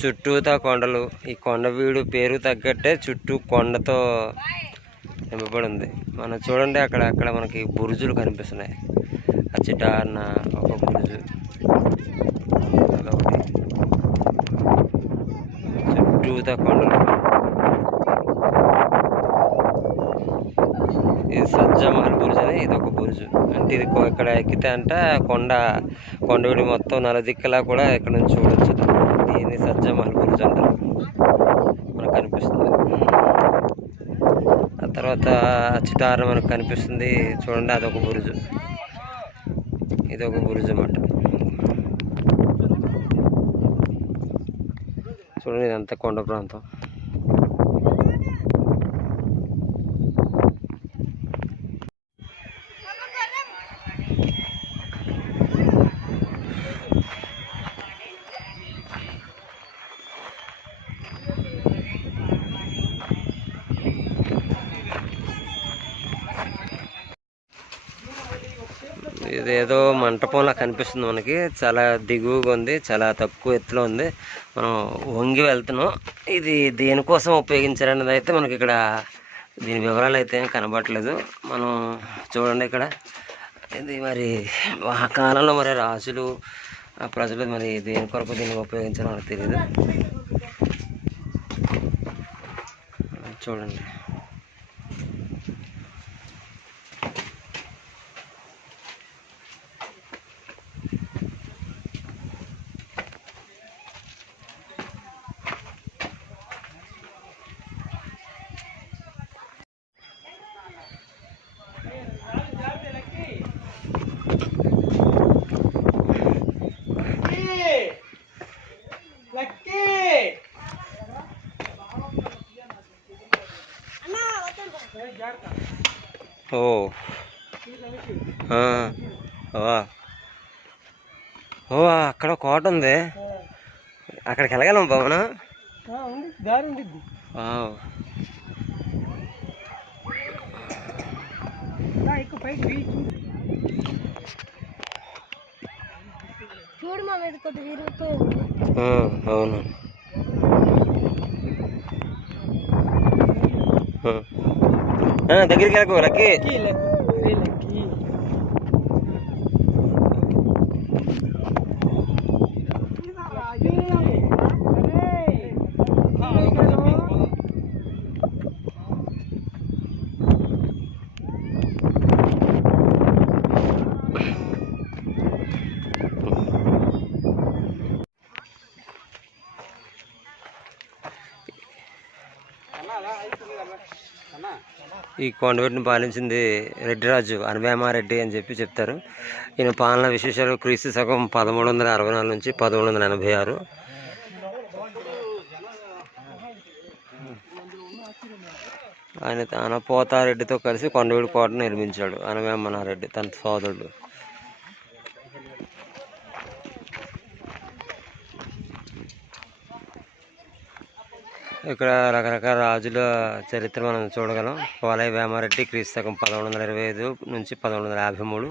చుట్టూతా కొండలు. ఈ కొండ వీడు పేరు తగ్గట్టే చుట్టూ కొండతో నింపబడి ఉంది. మనం చూడండి, అక్కడ మనకి బురుజులు కనిపిస్తున్నాయి. అచ్చిటాన్న ఒక బురుజు, అదొకటి. చుట్టూతా కొండలు. ఇది సజ్జమహల్ బురుజు అని, ఇది ఒక బురుజు. అంటే ఇది ఇక్కడ ఎక్కితే అంట కొండవిడి మొత్తం నలుదిక్కలా కూడా ఇక్కడ నుంచి చూడొచ్చు. దీన్ని సజ్జమహల్ బురుజు అంటారు. మనకు కనిపిస్తుంది. ఆ తర్వాత అచ్చిటారం మనకు కనిపిస్తుంది చూడండి, అదొక బురుజు. ఇదొక బురుజు అన్నమాట. చూడండి, ఇదంతా కొండ ప్రాంతం. ఇదేదో మంటపంలా కనిపిస్తుంది మనకి. చాలా దిగువగా ఉంది, చాలా తక్కువ ఎత్తులో ఉంది. మనం వంగి వెళ్తున్నాం. ఇది దేనికోసం ఉపయోగించారనేది అయితే మనకి ఇక్కడ దీని వివరాలు అయితే కనబడట్లేదు. మనం చూడండి ఇక్కడ ఇది మరి ఆ కాలంలో మరి రాజులు ప్రజలు మరి దేని కొరకు దీన్ని ఉపయోగించారో మనకు తెలియదు. చూడండి, ఓ ఓ అక్కడ కోట ఉంది. అక్కడికి వెళ్ళగలం భవన. చూడు మా మీద కొద్ది తిరుగుతూ. అవును, దగ్గరికి వెళ్ళకు లక్కీ. ఈ కొండవీటిని పాలించింది రెడ్డిరాజు అనవేమారెడ్డి అని చెప్తారు. ఈయన పాలన విశేషాలు క్రీస్తు శకం 1364 నుంచి 1186. ఆయన అనపోతారెడ్డితో కలిసి కొండవీడి కోటను నిర్మించాడు. అనవేమనారెడ్డి తన సోదరుడు. ఇక్కడ రకరకాల రాజుల చరిత్ర మనం చూడగలం. పోలయ్య వేమారెడ్డి క్రీస్తు శకం 1125 నుంచి 1153.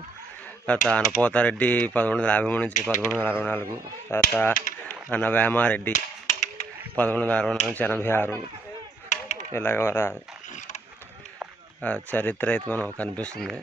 తర్వాత అనపోతారెడ్డి 1153 నుంచి 1164. తర్వాత అన్న వేమారెడ్డి 1164 నుంచి 86. ఇలాగ చరిత్ర అయితే మనం కనిపిస్తుంది.